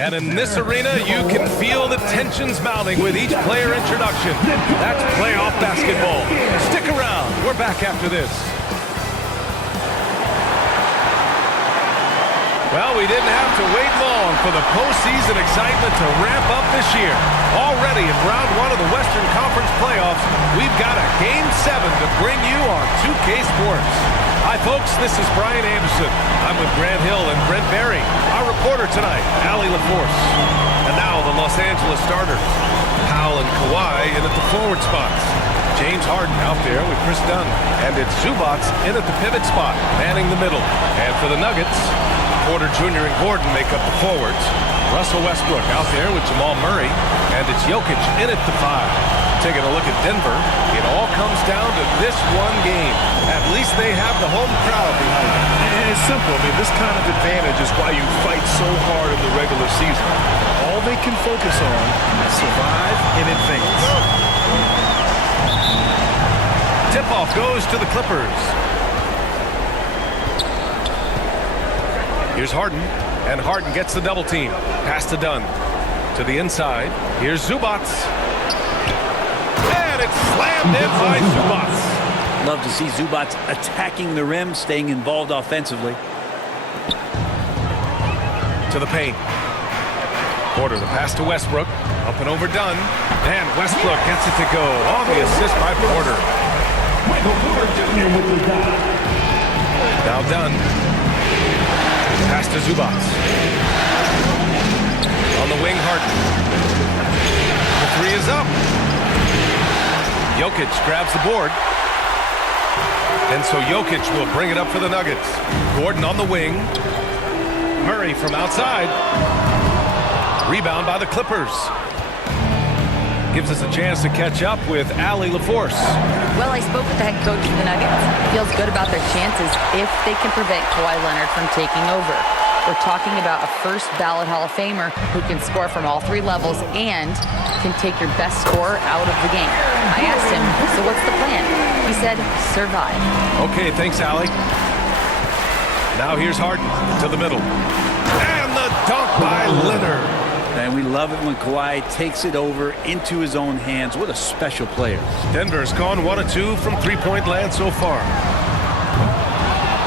And in this arena, you can feel the tensions mounting with each player introduction. That's playoff basketball. Stick around. We're back after this. Well, we didn't have to wait long for the postseason excitement to ramp up this year. Already in round one of the Western Conference playoffs, we've got a Game 7 to bring you on 2K Sports. Hi, folks. This is Brian Anderson. I'm with Grant Hill and Brent Berry. Our reporter tonight, Allie LaForce. And now the Los Angeles starters. Powell and Kawhi in at the forward spots. James Harden out there with Chris Dunn. And it's Zubac in at the pivot spot, manning the middle. And for the Nuggets, Porter Jr. and Gordon make up the forwards. Russell Westbrook out there with Jamal Murray. And it's Jokic in at the 5. Taking a look at Denver, it all comes down to this one game. At least they have the home crowd behind them. And it's simple. I mean, this kind of advantage is why you fight so hard in the regular season. All they can focus on is survive and advance. Tip-off goes to the Clippers. Here's Harden, and Harden gets the double team. Pass to Dunn. To the inside. Here's Zubac. And it's slammed in by Zubac. Love to see Zubac attacking the rim, staying involved offensively. To the paint. Porter, the pass to Westbrook. Up and over Dunn. And Westbrook gets it to go. On the assist by Porter. Now Dunn. Pass to Zubac. On the wing, Harden. The three is up. Jokic grabs the board. And so Jokic will bring it up for the Nuggets. Gordon on the wing. Murray from outside. Rebound by the Clippers. Gives us a chance to catch up with Allie LaForce. Well, I spoke with the head coach of the Nuggets. Feels good about their chances if they can prevent Kawhi Leonard from taking over. We're talking about a first ballot Hall of Famer who can score from all three levels and can take your best scorer out of the game. I asked him, so what's the plan? He said, survive. Okay, thanks, Allie. Now here's Harden to the middle. And the dunk by Leonard. And we love it when Kawhi takes it over into his own hands. What a special player. Denver's gone 1 of 2 from three-point land so far.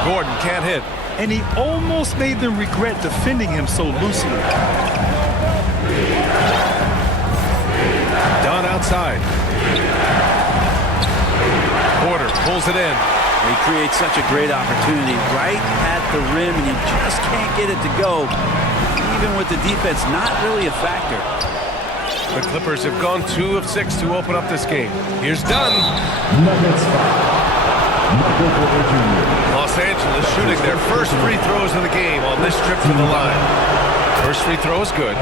Gordon can't hit. And he almost made them regret defending him so loosely. Dunn outside. Porter pulls it in. He creates such a great opportunity right at the rim, and you just can't get it to go. Even with the defense not really a factor. The Clippers have gone 2 of 6 to open up this game. Here's Dunn. Los Angeles shooting their first free throws of the game on this trip to the line. First free throw is good.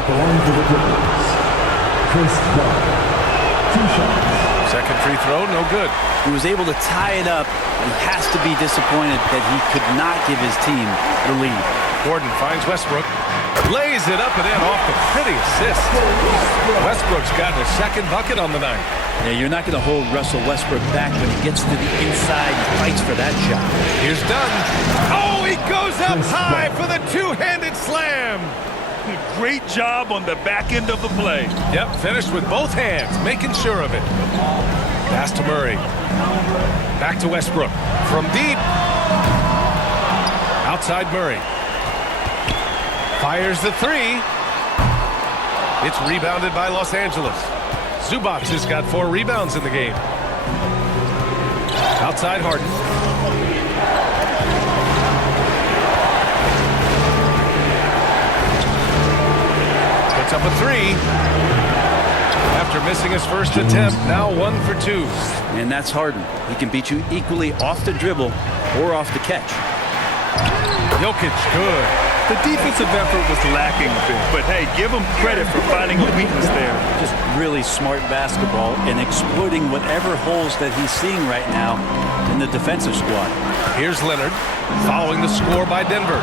Second free throw, no good. He was able to tie it up. He has to be disappointed that he could not give his team the lead. Gordon finds Westbrook. Lays it up and in off the pretty assist. Westbrook's got his second bucket on the night. Yeah, you're not going to hold Russell Westbrook back when he gets to the inside and fights for that shot. Here's Dunn. Oh, he goes up high for the two-handed slam. Great job on the back end of the play. Yep, finished with both hands, making sure of it. Pass to Murray. Back to Westbrook. From deep. Outside Murray. Fires the three. It's rebounded by Los Angeles. Zubac has got 4 rebounds in the game. Outside Harden. Puts up a 3. After missing his first attempt, now 1 for 2. And that's Harden. He can beat you equally off the dribble or off the catch. Jokic, good. The defensive effort was lacking a bit, but hey, give him credit for finding a weakness there. Just really smart basketball and exploiting whatever holes that he's seeing right now in the defensive squad. Here's Leonard, following the score by Denver.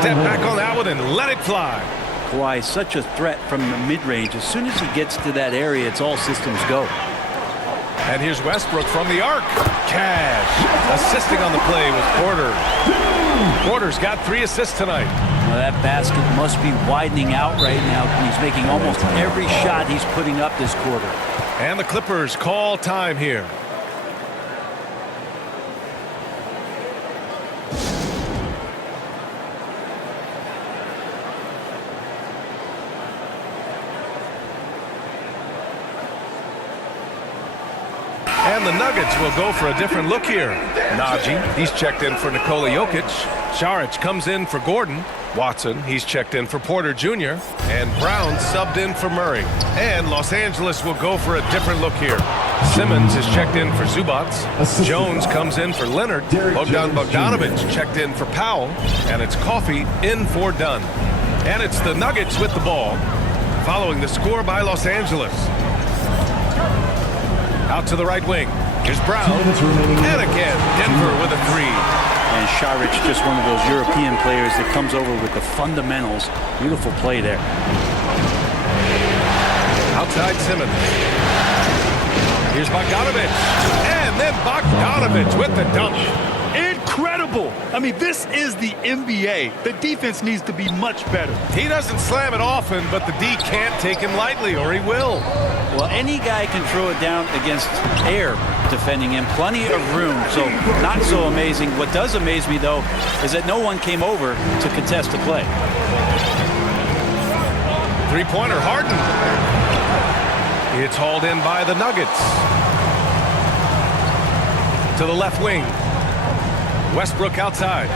Step back on that one and let it fly. Kawhi is such a threat from the mid-range. As soon as he gets to that area, it's all systems go. And here's Westbrook from the arc. Cash. Assisting on the play was Porter. Porter's got 3 assists tonight. Well, that basket must be widening out right now. He's making almost every shot he's putting up this quarter. And the Clippers call time here. And the Nuggets will go for a different look here. Najee, he's checked in for Nikola Jokic. Saric comes in for Gordon. Watson, he's checked in for Porter Jr. And Brown subbed in for Murray. And Los Angeles will go for a different look here. Simmons is checked in for Zubats. Jones comes in for Leonard. Bogdan Bogdanovic checked in for Powell. And it's Coffey in for Dunn. And it's the Nuggets with the ball, following the score by Los Angeles. Out to the right wing. Here's Brown. And again, Denver with a 3. And Saric, just one of those European players that comes over with the fundamentals. Beautiful play there. Outside Simmons. Here's Bogdanovic. And then Bogdanovic with the dunk. Incredible. I mean, this is the NBA. The defense needs to be much better. He doesn't slam it often, but the D can't take him lightly, or he will. Well, any guy can throw it down against air defending him. Plenty of room, so not so amazing. What does amaze me, though, is that no one came over to contest the play. Three-pointer, Harden. It's hauled in by the Nuggets. To the left wing. Westbrook outside.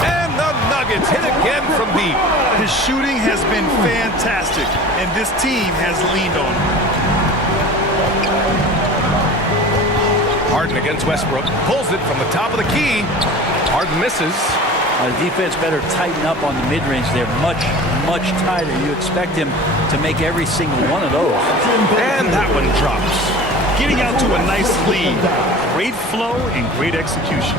And the Nuggets hit again from deep. His shooting has been fantastic, and this team has leaned on him. Harden against Westbrook. Pulls it from the top of the key. Harden misses. The defense better tighten up on the mid-range. They're much, much tighter. You expect him to make every single one of those. And that one drops. Getting out to a nice lead. Great flow and great execution.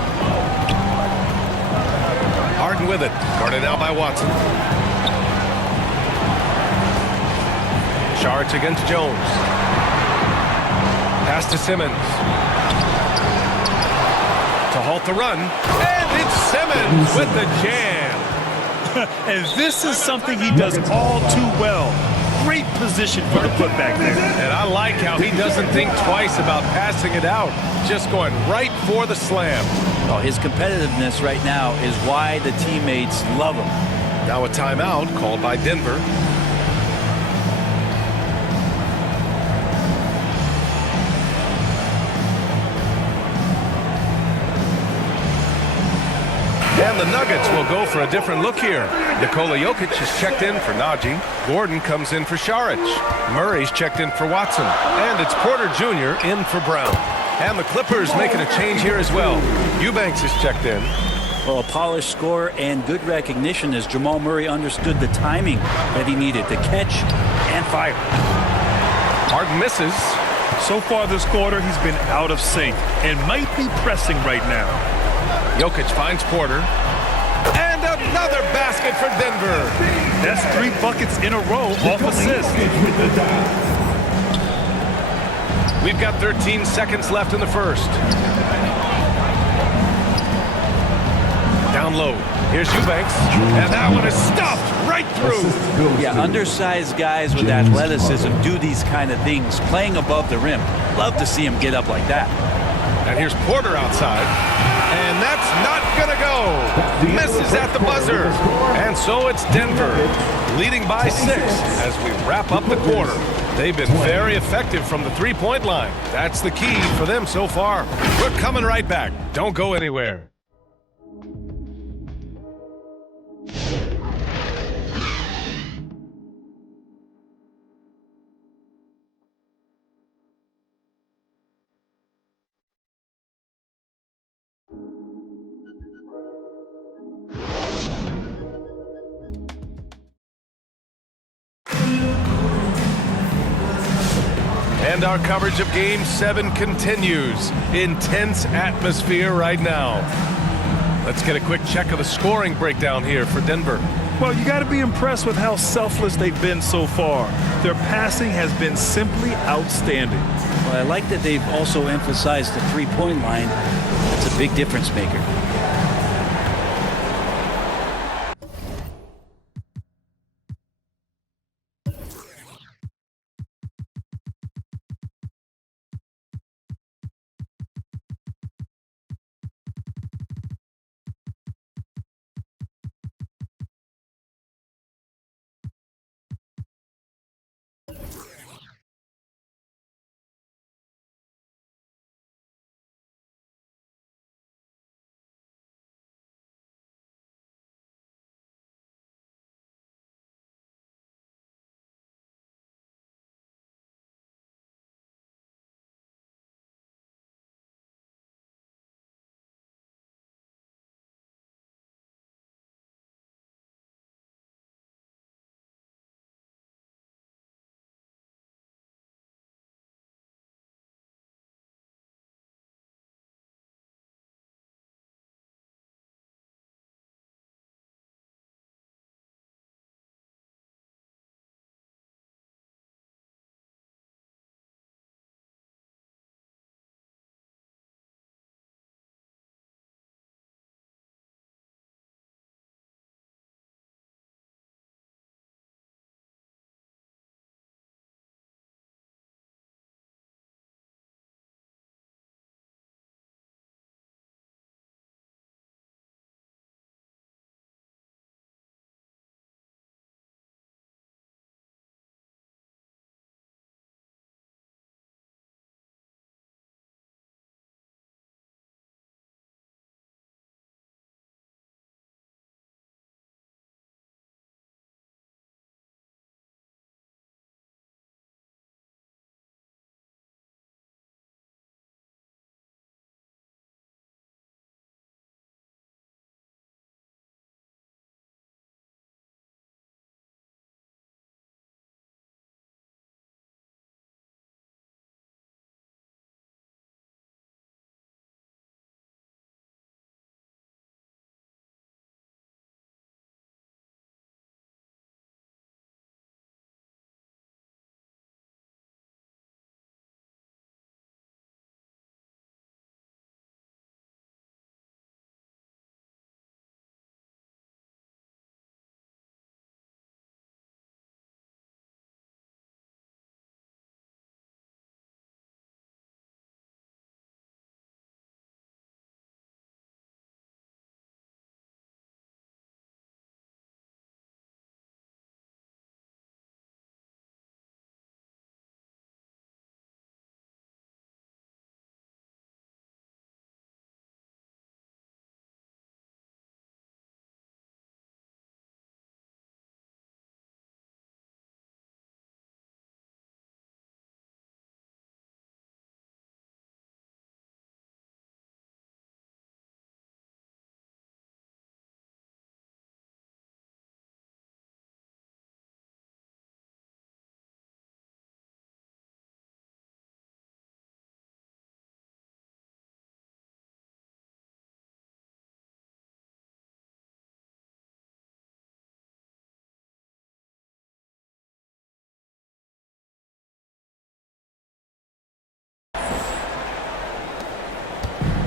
Harden with it. Guarded out by Watson. Saric against Jones. Pass to Simmons. To halt the run. And it's Simmons with the jam. And this is something he does all too well. Great position for the putback there. And I like how he doesn't think twice about passing it out. Just going right for the slam. Oh, his competitiveness right now is why the teammates love him. Now a timeout called by Denver. And the Nuggets will go for a different look here. Nikola Jokic is checked in for Najee. Gordon comes in for Saric. Murray's checked in for Watson. And it's Porter Jr. in for Brown. And the Clippers making a change here as well. Eubanks is checked in. Well, a polished score and good recognition as Jamal Murray understood the timing that he needed to catch and fire. Harden misses. So far this quarter, he's been out of sync and might be pressing right now. Jokic finds Porter. And another basket for Denver. That's 3 buckets in a row off assist. We've got 13 seconds left in the first. Down low. Here's Eubanks. And that one is stuffed right through. Yeah, undersized guys with athleticism do these kind of things, playing above the rim. Love to see him get up like that. And here's Porter outside. And that's not going to go. Misses at the buzzer. And so it's Denver leading by 6 as we wrap up the quarter. They've been very effective from the three-point line. That's the key for them so far. We're coming right back. Don't go anywhere. And our coverage of Game 7 continues. Intense atmosphere right now. Let's get a quick check of the scoring breakdown here for Denver. Well, you got to be impressed with how selfless they've been so far. Their passing has been simply outstanding. Well, I like that they've also emphasized the three-point line. It's a big difference maker.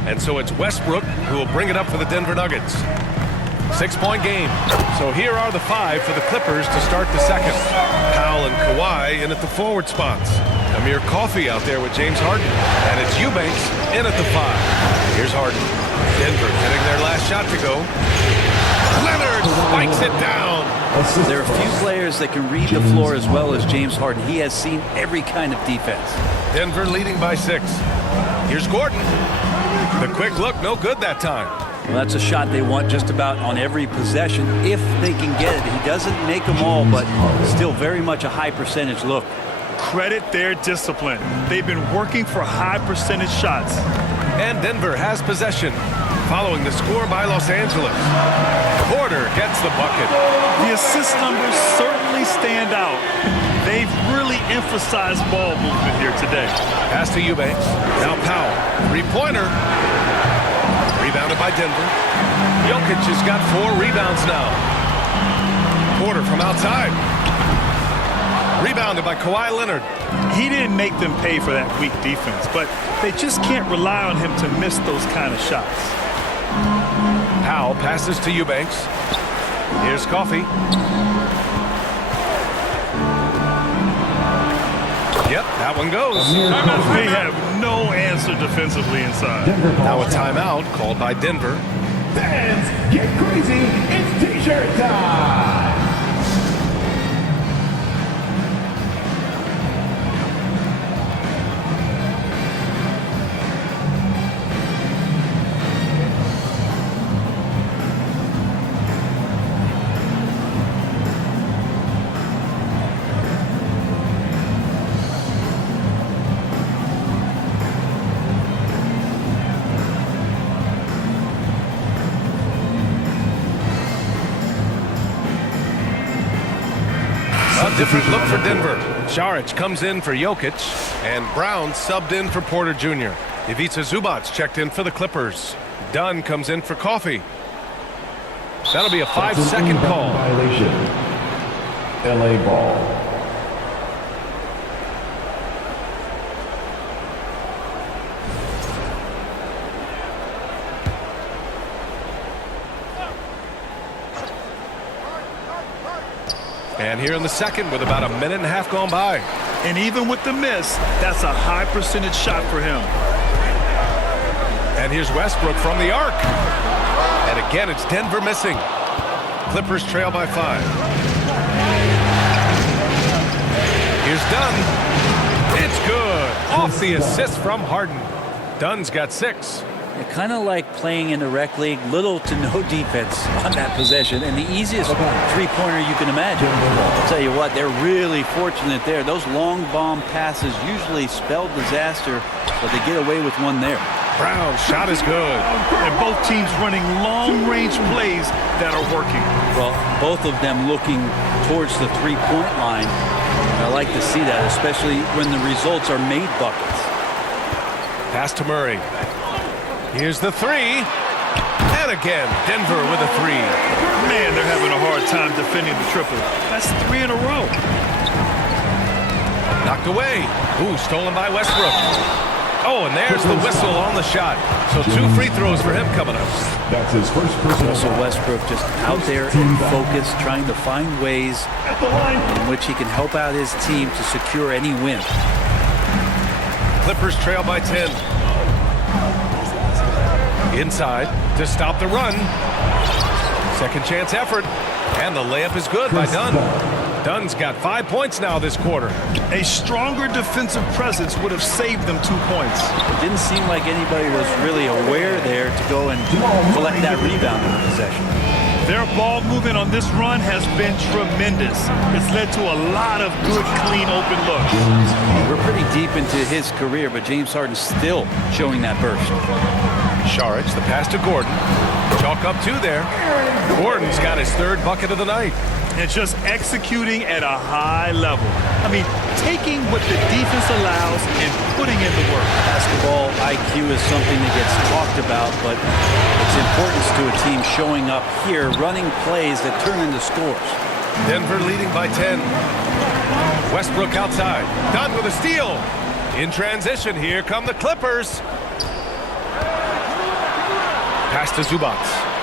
And so it's Westbrook who will bring it up for the Denver Nuggets. 6-point game. So here are the five for the Clippers to start the second. Powell and Kawhi in at the forward spots. Amir Coffey out there with James Harden. And it's Eubanks in at the 5. Here's Harden. Denver getting their last shot to go. Leonard spikes it down. There are a few players that can read the floor as well as James Harden. He has seen every kind of defense. Denver leading by 6. Here's Gordon. The quick look, no good that time. Well, that's a shot they want just about on every possession if they can get it. He doesn't make them all, but still very much a high percentage look. Credit their discipline. They've been working for high percentage shots. And Denver has possession following the score by Los Angeles. Porter gets the bucket. The assist numbers certainly stand out. They've really emphasized ball movement here today. Pass to Eubanks. Now Powell. Three-pointer. Rebounded by Denver. Jokic has got 4 rebounds now. Porter from outside. Rebounded by Kawhi Leonard. He didn't make them pay for that weak defense, but they just can't rely on him to miss those kind of shots. Powell passes to Eubanks. Here's Coffey. Yep, that one goes. They have no answer defensively inside. Now a timeout called by Denver. Fans, get crazy. It's T-shirt time. A different look for Denver. Saric comes in for Jokic, and Brown subbed in for Porter Jr. Ivica Zubac checked in for the Clippers. Dunn comes in for Coffey. That'll be a 5-second call. Violation. LA ball. And here in the second with about a minute and a half gone by. And even with the miss, that's a high percentage shot for him. And here's Westbrook from the arc. And again, it's Denver missing. Clippers trail by 5. Here's Dunn. It's good. Off the assist from Harden. Dunn's got 6. Kind of like playing in the rec league, little to no defense on that possession, and the easiest three-pointer you can imagine. I'll tell you what, they're really fortunate there. Those long bomb passes usually spell disaster, but they get away with one there. Brown's shot is good. And both teams running long-range plays that are working. Well, both of them looking towards the three-point line. I like to see that, especially when the results are made buckets. Pass to Murray. Here's the 3. And again, Denver with a 3. Man, they're having a hard time defending the triple. That's 3 in a row. Knocked away. Ooh, stolen by Westbrook. Oh, and there's the whistle on the shot. So 2 free throws for him coming up. That's his first personal. So Westbrook just out there in focus, trying to find ways in which he can help out his team to secure any win. Clippers trail by 10. Inside to stop the run. Second chance effort. And the layup is good by Dunn. Dunn's got 5 points now this quarter. A stronger defensive presence would have saved them 2 points. It didn't seem like anybody was really aware there to go and collect that rebound in the possession. Their ball movement on this run has been tremendous. It's led to a lot of good, clean, open looks. We're pretty deep into his career, but James Harden's still showing that burst. Saric, the pass to Gordon. Chalk up 2 there. Gordon's got his 3rd bucket of the night. And just executing at a high level. I mean, taking what the defense allows and putting in the work. Basketball IQ is something that gets talked about, but its importance to a team showing up here, running plays that turn into scores. Denver leading by 10. Westbrook outside. Dunn with a steal. In transition, here come the Clippers. Pass to Zubac.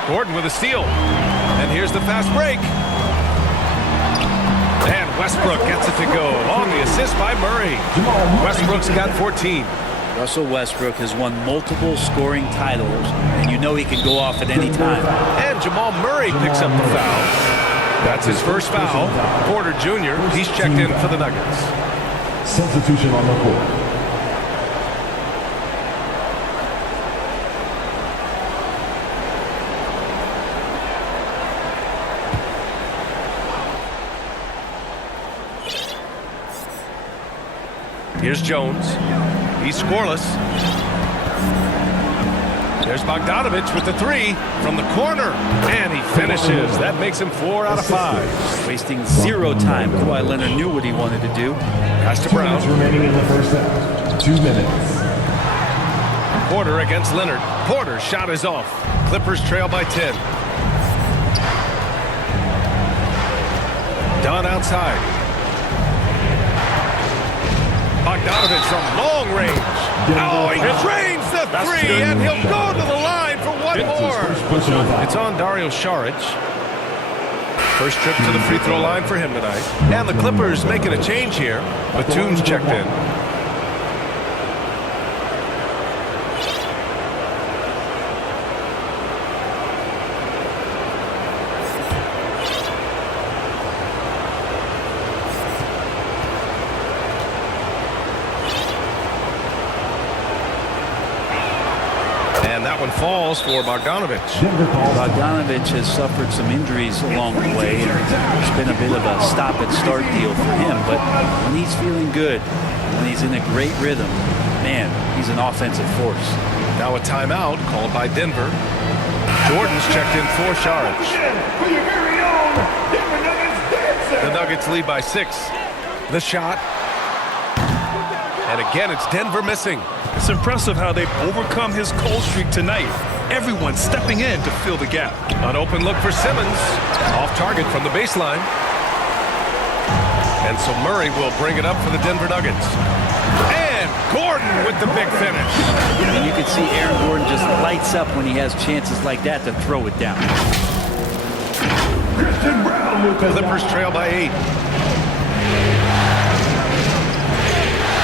Gordon with a steal. And here's the fast break. And Westbrook gets it to go on the assist by Murray. Westbrook's got 14. Russell Westbrook has won multiple scoring titles, and you know he can go off at any time. And Jamal Murray picks up the foul. That's his first foul. Porter Jr., he's checked in for the Nuggets. Substitution on the court. Here's Jones. He's scoreless. There's Bogdanovich with the 3 from the corner. And he finishes. That makes him 4 out of 5. Wasting 0 time. Kawhi Leonard knew what he wanted to do. Pass to Brown. 2 minutes remaining in the first half. 2 minutes. Porter against Leonard. Porter's shot is off. Clippers trail by 10. Done outside. Bogdanovich from long range. Oh, he drains the three, and he'll go to the line for one more. It's on Dario Saric. First trip to the free throw line for him tonight. And the Clippers making a change here. Batum's checked in. And that one falls for Bogdanovich. Bogdanovich has suffered some injuries along the way. It's been a bit of a stop-and-start deal for him, but when he's feeling good, when he's in a great rhythm, man, he's an offensive force. Now a timeout called by Denver. Jordan's checked in for Saric. The Nuggets lead by 6. The shot. And again, it's Denver missing. It's impressive how they've overcome his cold streak tonight. Everyone stepping in to fill the gap. An open look for Simmons. Off target from the baseline. And so Murray will bring it up for the Denver Nuggets. And Gordon with the big finish. And you can see Aaron Gordon just lights up when he has chances like that to throw it down. Clippers trail by 8.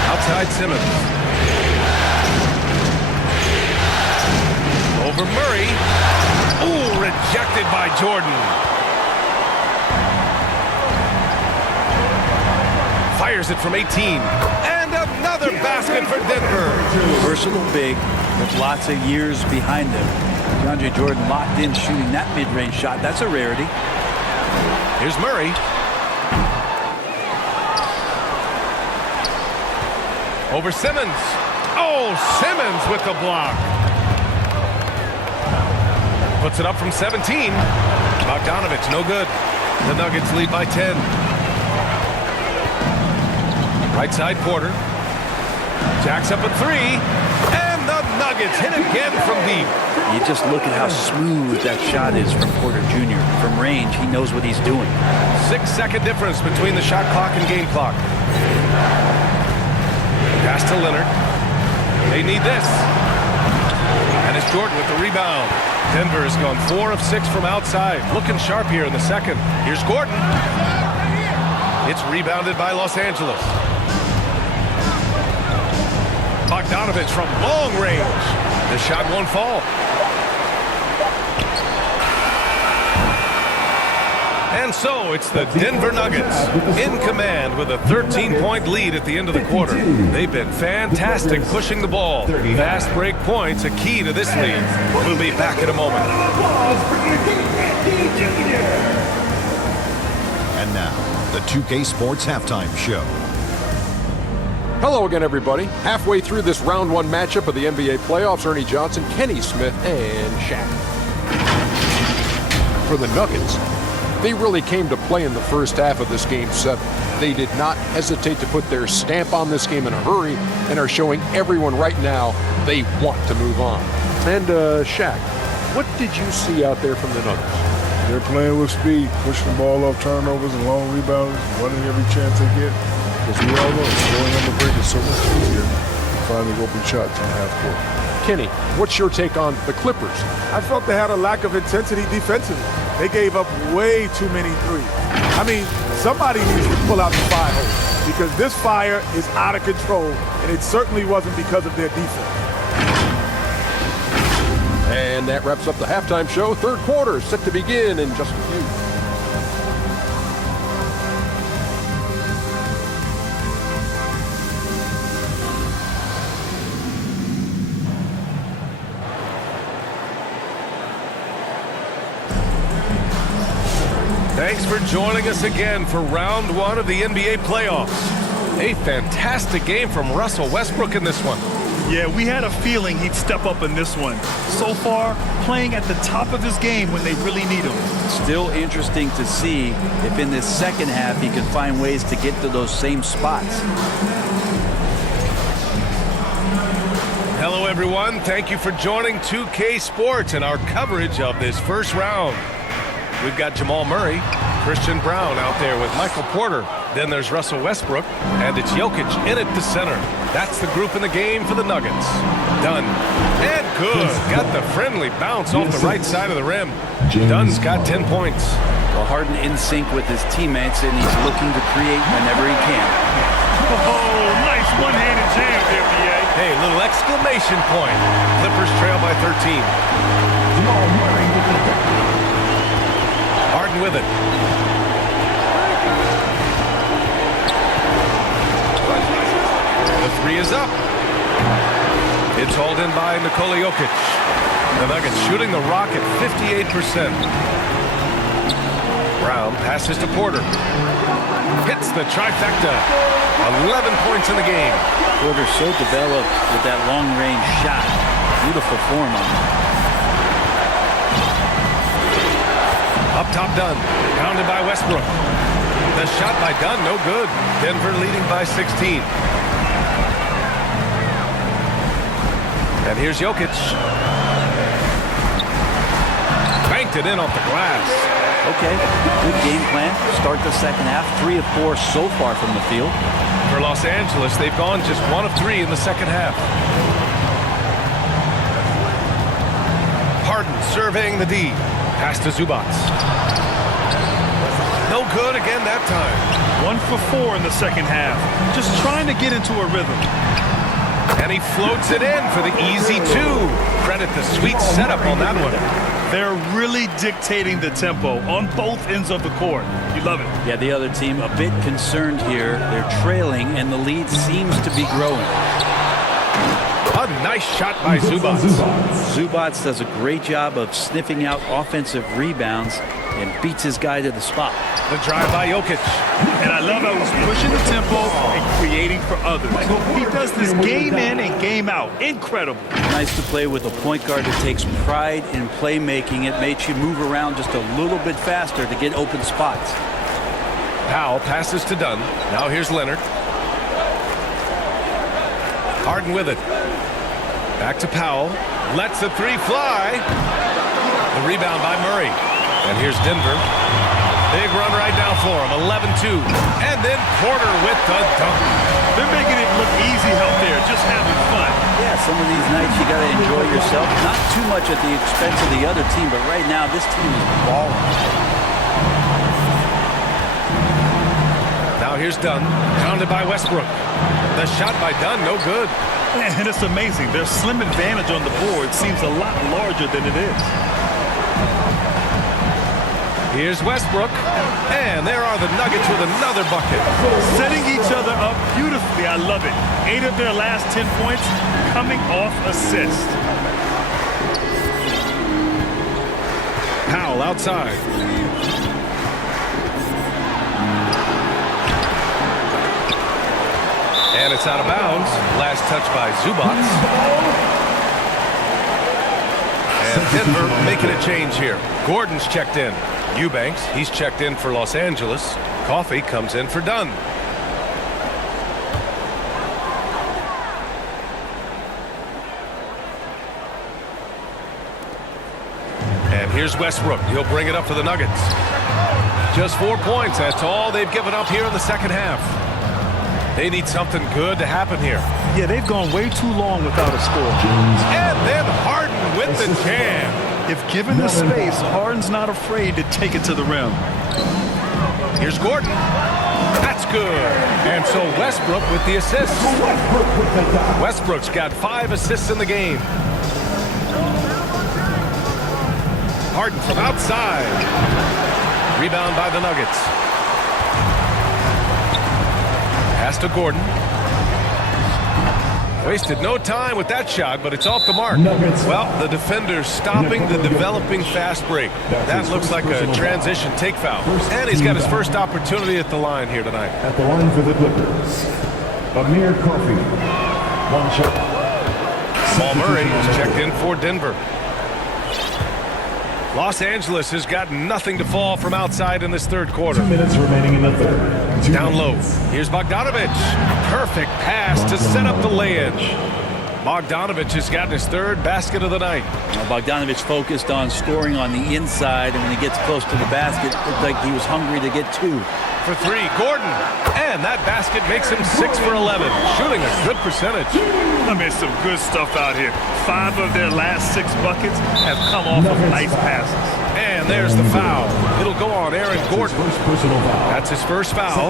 Outside Simmons. Over Murray. Ooh, rejected by Jordan. Fires it from 18. And another basket for Denver. Versatile big with lots of years behind him. DeAndre Jordan locked in shooting that mid-range shot. That's a rarity. Here's Murray. Over Simmons. Oh, Simmons with the block. Puts it up from 17. Bogdanovich, no good. The Nuggets lead by 10. Right side Porter. Jacks up a 3. And the Nuggets hit again from deep. You just look at how smooth that shot is from Porter Jr. From range, he knows what he's doing. 6-second difference between the shot clock and game clock. Pass to Leonard. They need this. And it's Jordan with the rebound. Denver has gone 4 of 6 from outside. Looking sharp here in the second. Here's Gordon. It's rebounded by Los Angeles. Bogdanovich from long range. The shot won't fall. And so it's the Denver Nuggets in command with a 13-point lead at the end of the quarter. They've been fantastic pushing the ball. Fast break points a key to this lead. We'll be back in a moment. And now, the 2K Sports Halftime Show. Hello again, everybody. Halfway through this round 1 matchup of the NBA playoffs, Ernie Johnson, Kenny Smith, and Shaq. For the Nuggets, they really came to play in the first half of this Game 7. They did not hesitate to put their stamp on this game in a hurry and are showing everyone right now they want to move on. And, Shaq, what did you see out there from the Nuggets? They're playing with speed, pushing the ball off turnovers and long rebounds, running every chance they get. Because we all know scoring on the break is so much easier than finding open shots in half court. Kenny, what's your take on the Clippers? I felt they had a lack of intensity defensively. They gave up way too many threes. I mean, somebody needs to pull out the fire hose because this fire is out of control, and it certainly wasn't because of their defense. And that wraps up the halftime show. Third quarter set to begin in just a few. Thanks for joining us again for round 1 of the NBA playoffs. A fantastic game from Russell Westbrook in this one. Yeah, we had a feeling he'd step up in this one. So far, playing at the top of his game when they really need him. Still interesting to see if in this second half he can find ways to get to those same spots. Hello, everyone. Thank you for joining 2K Sports and our coverage of this first round. We've got Jamal Murray, Christian Brown out there with Michael Porter. Then there's Russell Westbrook, and it's Jokic in at the center. That's the group in the game for the Nuggets. Dunn. And good. Got the friendly bounce off the right side of the rim. Dunn's got 10 points. Well, Harden in sync with his teammates, and he's looking to create whenever he can. Oh, nice one-handed jam there, B.A. Hey, little exclamation point. Clippers trail by 13. Harden with it. The three is up. It's hauled in by Nikola Jokic. The Nuggets shooting the rock at 58%. Brown passes to Porter. Hits the trifecta. 11 points in the game. Porter's so developed with that long-range shot. Beautiful form on him. Up top, Dunn. Pounded by Westbrook. The shot by Dunn, no good. Denver leading by 16. And here's Jokic. Banked it in off the glass. Okay, good game plan. Start the second half. 3 of 4 so far from the field. For Los Angeles, they've gone just 1 of 3 in the second half. Harden surveying the D. Pass to Zubac. No good again that time. 1 for 4 in the second half. Just trying to get into a rhythm. And he floats it in for the easy 2. Credit the sweet setup on that one. They're really dictating the tempo on both ends of the court. You love it. Yeah, the other team a bit concerned here. They're trailing, and the lead seems to be growing. A nice shot by Zubac. Zubac does a great job of sniffing out offensive rebounds and beats his guy to the spot. The drive by Jokic. And I love how he's pushing the tempo and creating for others. He does this game in and game out. Incredible. Nice to play with a point guard that takes pride in playmaking. It makes you move around just a little bit faster to get open spots. Powell passes to Dunn. Now here's Leonard. Harden with it. Back to Powell. Lets the 3 fly. The rebound by Murray. And here's Denver. Big run right down for him. 11-2. And then Porter with the dunk. They're making it look easy out there, just having fun. Yeah, some of these nights you got to enjoy yourself. Not too much at the expense of the other team, but right now this team is balling. Now here's Dunn. Pounded by Westbrook. The shot by Dunn, no good. And it's amazing. Their slim advantage on the board seems a lot larger than it is. Here's Westbrook. And there are the Nuggets with another bucket. Setting each other up beautifully. I love it. 8 of their last 10 points coming off assist. Powell outside. And it's out of bounds. Last touch by Zubac. And Denver making a change here. Gordon's checked in. Eubanks, he's checked in for Los Angeles. Coffey comes in for Dunn. And here's Westbrook. He'll bring it up for the Nuggets. Just 4 points. That's all they've given up here in the second half. They need something good to happen here. Yeah, they've gone way too long without a score. And then Harden with the jam. If given the space, Harden's not afraid to take it to the rim. Here's Gordon. That's good. And so Westbrook with the assist. Westbrook's got 5 assists in the game. Harden from outside. Rebound by the Nuggets. Pass to Gordon. Wasted no time with that shot, but it's off the mark. Well, the defender's stopping the developing fast break. That looks like a transition take foul. And he's got his first opportunity at the line here tonight. At the line for the Clippers, Amir Coffey. 1 shot. Jamal Murray is checked in for Denver. Los Angeles has got nothing to fall from outside in this third quarter. 2 minutes remaining in the third. Down low. Here's Bogdanovich. Perfect pass to set up the lay-in. Bogdanovich has gotten his third basket of the night. Bogdanovich focused on scoring on the inside, and when he gets close to the basket, it looked like he was hungry to get two. For three, Gordon. And that basket makes him 6 for 11, shooting a good percentage. I mean, some good stuff out here. 5 of their last 6 buckets have come off of nice passes. And there's the foul. It'll go on Aaron Gordon. That's his first foul.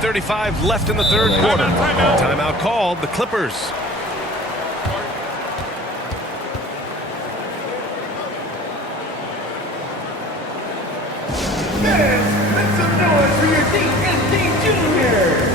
1:35 left in the third quarter. Timeout called, the Clippers. Make some noise for your DNB Junior.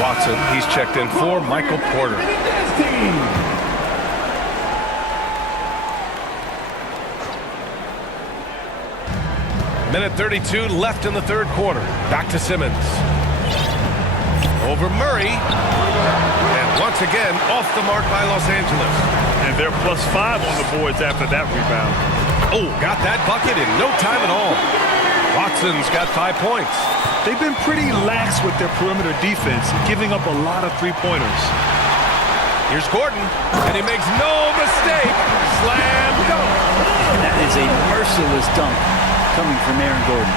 Watson, he's checked in for Michael Porter. Minute 32 left in the third quarter. Back to Simmons. Over Murray. And once again, off the mark by Los Angeles. And they're +5 on the boards after that rebound. Oh, got that bucket in no time at all. Watson's got 5 points. They've been pretty lax with their perimeter defense, giving up a lot of three-pointers. Here's Gordon, and he makes no mistake. Slam dunk. That is a merciless dunk coming from Aaron Gordon.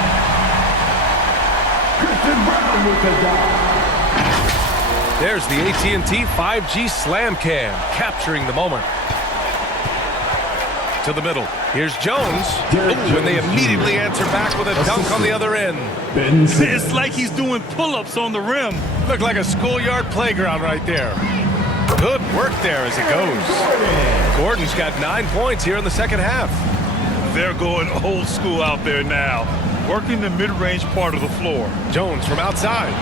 There's the AT&T 5G Slam Cam, capturing the moment. To the middle. Here's Jones. Ooh, and they immediately answer back with a dunk on the other end. It's like he's doing pull-ups on the rim. Looked like a schoolyard playground right there. Good work there as it goes. Gordon's got 9 points here in the second half. They're going old school out there now, working the mid-range part of the floor. Jones from outside.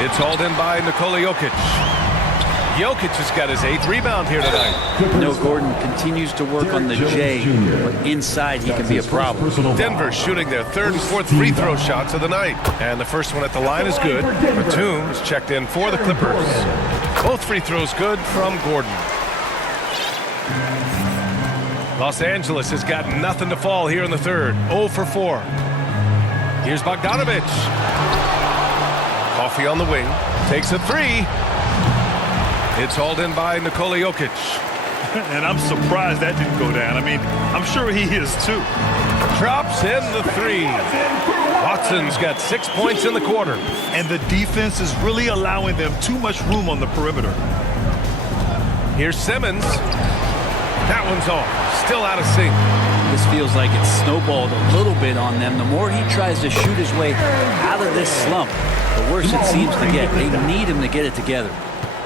It's hauled in by Nikola Jokic. Jokic has got his 8th rebound here tonight. No, Gordon continues to work on the J, but inside he can be a problem. Denver shooting their 3rd and 4th free throw shots of the night. And the first one at the line is good. Batum is checked in for the Clippers. Both free throws good from Gordon. Los Angeles has got nothing to fall here in the third. 0 for 4. Here's Bogdanovich. Coffee on the wing. Takes a 3. It's hauled in by Nikola Jokic. And I'm surprised that didn't go down. I mean, I'm sure he is too. Drops in the 3. Watson's got 6 points in the quarter. And the defense is really allowing them too much room on the perimeter. Here's Simmons. That one's off. Still out of sync. This feels like it's snowballed a little bit on them. The more he tries to shoot his way out of this slump, the worse it seems to get. They need him to get it together.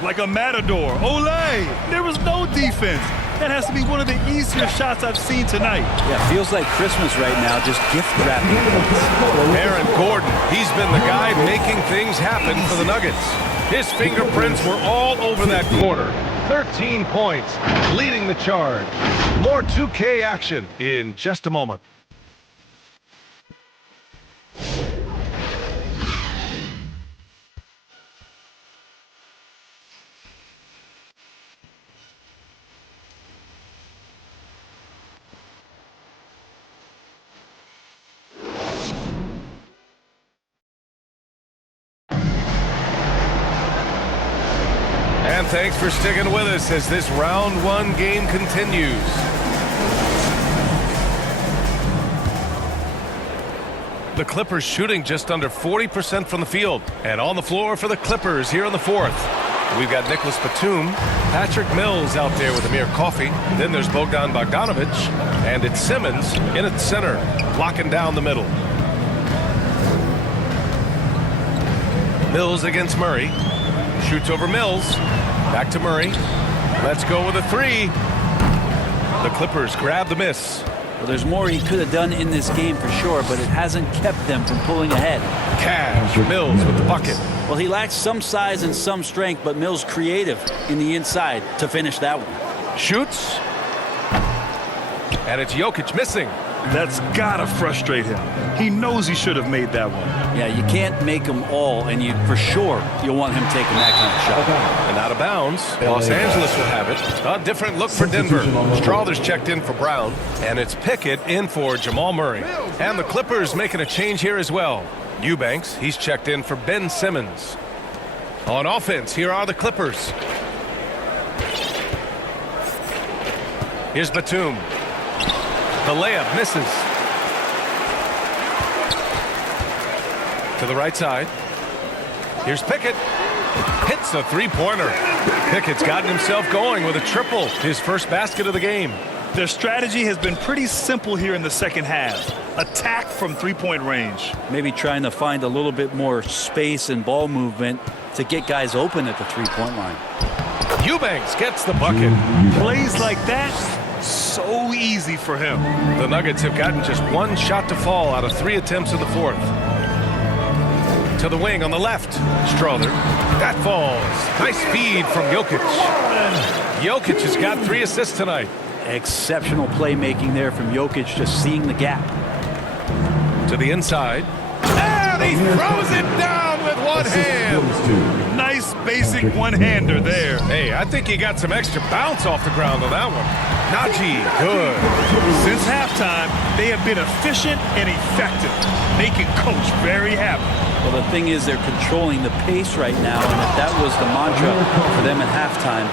Like a matador. Olay! There was no defense. That has to be one of the easier shots I've seen tonight. Yeah, feels like Christmas right now, just gift wrapping. Aaron Gordon, he's been the guy making things happen for the Nuggets. His fingerprints were all over that quarter. 13 points, leading the charge. More 2K action in just a moment. And thanks for sticking with us as this round 1 game continues. The Clippers shooting just under 40% from the field. And on the floor for the Clippers here in the 4th. We've got Nicholas Batum, Patrick Mills out there with Amir Coffey. Then there's Bogdan Bogdanovic, and it's Simmons in at center, locking down the middle. Mills against Murray. Shoots over Mills. Back to Murray. Let's go with a three. The Clippers grab the miss. Well, there's more he could have done in this game for sure, but it hasn't kept them from pulling ahead. Cash, Mills with the bucket. Well, he lacks some size and some strength, but Mills creative in the inside to finish that one. Shoots. And it's Jokic missing. That's gotta frustrate him. He knows he should have made that one. Yeah, you can't make them all, and for sure you'll want him taking that kind of shot. And out of bounds. Los Angeles will have it. A different look for Denver. Strawther's checked in for Brown, and it's Pickett in for Jamal Murray. And the Clippers making a change here as well. Eubanks, he's checked in for Ben Simmons. On offense, here are the Clippers. Here's Batum. The layup misses. To the right side. Here's Pickett. Hits a three-pointer. Pickett's gotten himself going with a triple. His first basket of the game. Their strategy has been pretty simple here in the second half. Attack from three-point range. Maybe trying to find a little bit more space and ball movement to get guys open at the three-point line. Eubanks gets the bucket. Plays like that, so easy for him. The Nuggets have gotten just one shot to fall out of 3 attempts in the fourth. To the wing on the left. Strawther. That falls. Nice feed from Jokic. Jokic has got 3 assists tonight. Exceptional playmaking there from Jokic, just seeing the gap. To the inside. And he throws it down with one hand. Nice basic one-hander there. Hey, I think he got some extra bounce off the ground on that one. Najee, good. Since halftime, they have been efficient and effective, making Coach very happy. Well, the thing is they're controlling the pace right now, and if that was the mantra for them at halftime,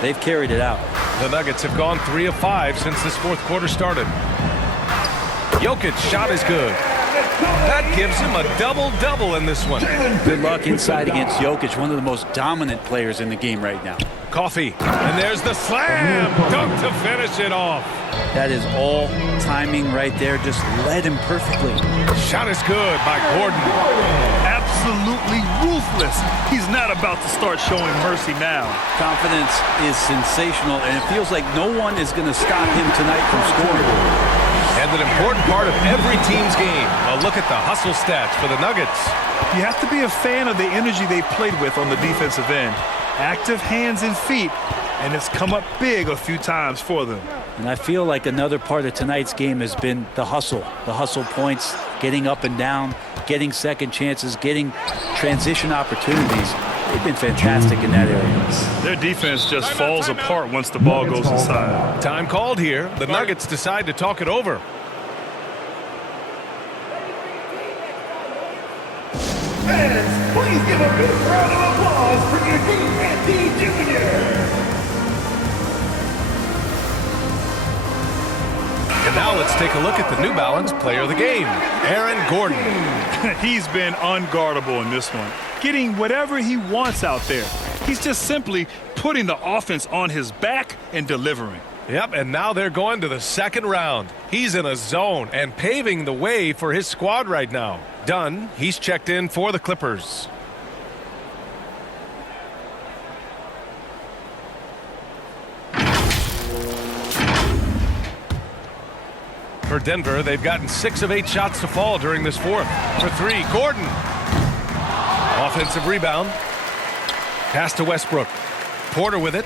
they've carried it out. The Nuggets have gone 3 of 5 since this fourth quarter started. Jokic's shot is good. That gives him a double-double in this one. Good luck inside against Jokic, one of the most dominant players in the game right now. Coffee, and there's the slam dunk to finish it off. That is all timing right there, just led him perfectly. Shot is good by Gordon. Absolutely ruthless. He's not about to start showing mercy now. Confidence is sensational, and it feels like no one is going to stop him tonight from scoring. And an important part of every team's game. A look at the hustle stats for the Nuggets. You have to be a fan of the energy they played with on the defensive end. Active hands and feet, and it's come up big a few times for them. And I feel like another part of tonight's game has been the hustle points, getting up and down, getting second chances, getting transition opportunities. They've been fantastic in that area. Their defense just falls apart once the ball goes inside. Time called here. The Nuggets decide to talk it over. Fans, please give a big round of applause for your GameNBA Jr. And now let's take a look at the New Balance player of the game, Aaron Gordon. He's been unguardable in this one, getting whatever he wants out there. He's just simply putting the offense on his back and delivering. Yep, and now they're going to the second round. He's in a zone and paving the way for his squad right now. Dunn, he's checked in for the Clippers. For Denver, they've gotten 6 of 8 shots to fall during this fourth. For 3, Gordon. Offensive rebound. Pass to Westbrook. Porter with it.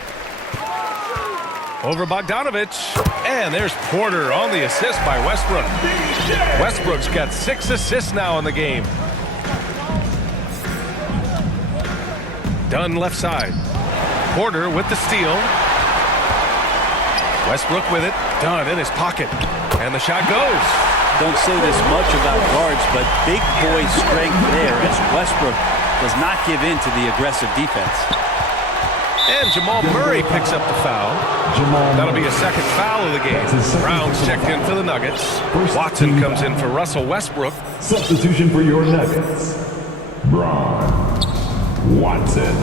Over Bogdanovic. And there's Porter on the assist by Westbrook. Westbrook's got 6 assists now in the game. Dunn left side. Porter with the steal. Westbrook with it. Dunn in his pocket. And the shot goes. Don't say this much about guards, but big boy strength there as Westbrook does not give in to the aggressive defense. And Jamal Murray picks up the foul. That'll be a second foul of the game. Brown's checked in for the Nuggets. Watson comes in for Russell Westbrook. Substitution for your Nuggets. Braun Watson.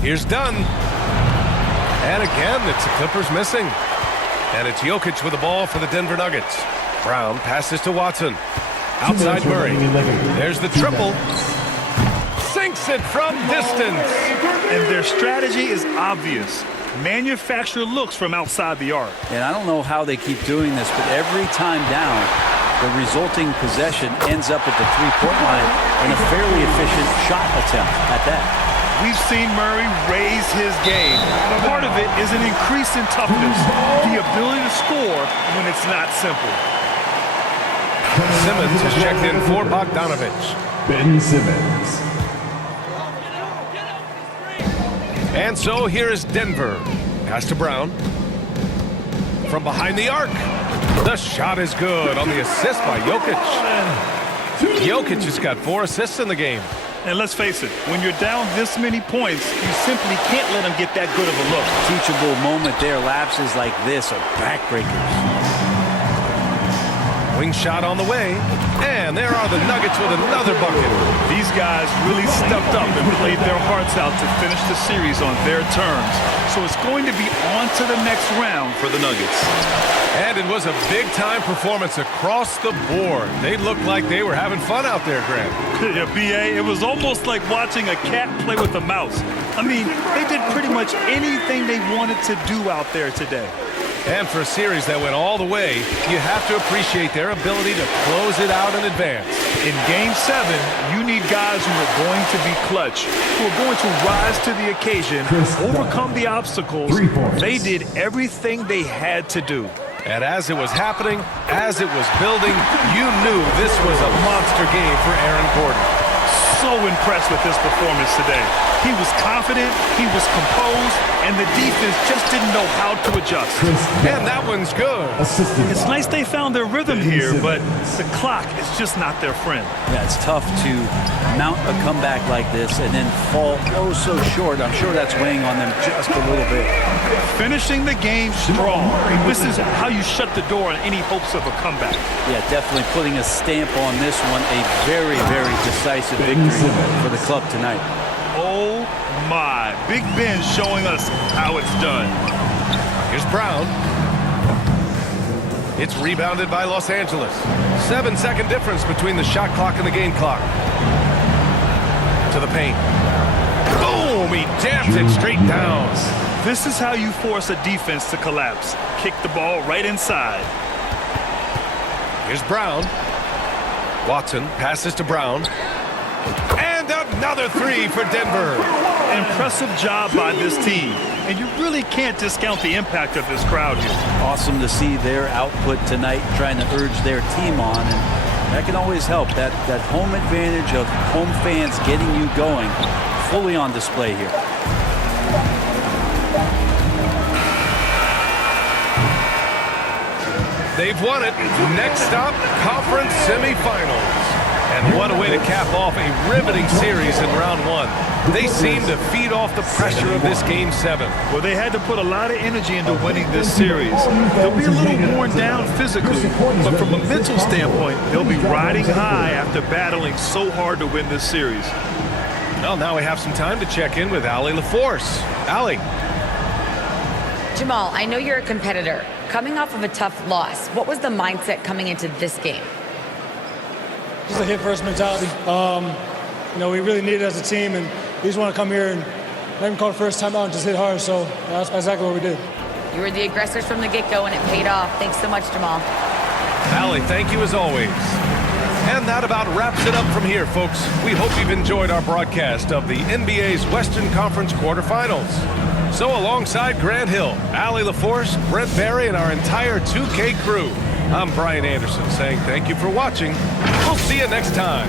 Here's Dunn. And again, it's the Clippers missing. And it's Jokic with the ball for the Denver Nuggets. Brown passes to Watson. Outside Murray. There's the triple. Sinks it from distance. And their strategy is obvious. Manufacture looks from outside the arc. And I don't know how they keep doing this, but every time down, the resulting possession ends up at the three-point line in a fairly efficient shot attempt at that. We've seen Murray raise his game. Part of it is an increase in toughness, the ability to score when it's not simple. Simmons has checked in for Bogdanovich. Ben Simmons. And so here is Denver. Pass to Brown. From behind the arc. The shot is good on the assist by Jokic. Jokic has got 4 assists in the game. And let's face it, when you're down this many points, you simply can't let them get that good of a look. Teachable moment there. Lapses like this are backbreakers. Wing shot on the way. And there are the Nuggets with another bucket. These guys really stepped up and played their hearts out to finish the series on their terms. So it's going to be on to the next round for the Nuggets. And it was a big-time performance across the board. They looked like they were having fun out there, Grant. Yeah, B.A., it was almost like watching a cat play with a mouse. I mean, they did pretty much anything they wanted to do out there today. And for a series that went all the way, you have to appreciate their ability to close it out in advance. In Game 7, you need guys who are going to be clutch, who are going to rise to the occasion, overcome the obstacles. They did everything they had to do. And as it was happening, as it was building, you knew this was a monster game for Aaron Gordon. So impressed with his performance today. He was confident, he was composed, and the defense just didn't know how to adjust. And that one's good. It's nice they found their rhythm here, but the clock is just not their friend. Yeah, it's tough to mount a comeback like this and then fall oh so short. I'm sure that's weighing on them just a little bit. Finishing the game strong. This is how you shut the door on any hopes of a comeback. Yeah, definitely putting a stamp on this one. A very, very decisive victory for the club tonight. Oh my. Big Ben showing us how it's done. Here's Brown. It's rebounded by Los Angeles. 7-second difference between the shot clock and the game clock. To the paint. Boom! He jams it straight down. This is how you force a defense to collapse. Kick the ball right inside. Here's Brown. Watson passes to Brown. And another three for Denver. Impressive job by this team. And you really can't discount the impact of this crowd here. Awesome to see their output tonight, trying to urge their team on. And that can always help. That home advantage of home fans getting you going, fully on display here. They've won it. Next stop, conference semifinals. And what a way to cap off a riveting series in round one. They seem to feed off the pressure of this Game 7. Well, they had to put a lot of energy into winning this series. They'll be a little worn down physically, but from a mental standpoint, they'll be riding high after battling so hard to win this series. Well, now we have some time to check in with Allie LaForce. Allie. Jamal, I know you're a competitor. Coming off of a tough loss, what was the mindset coming into this game? Just a hit-first mentality. We really need it as a team, and we just want to come here and not even call the first time out and just hit hard. So that's exactly what we did. You were the aggressors from the get-go, and it paid off. Thanks so much, Jamal. Allie, thank you as always. And that about wraps it up from here, folks. We hope you've enjoyed our broadcast of the NBA's Western Conference quarterfinals. So alongside Grant Hill, Allie LaForce, Brent Barry, and our entire 2K crew, I'm Brian Anderson saying thank you for watching. We'll see you next time.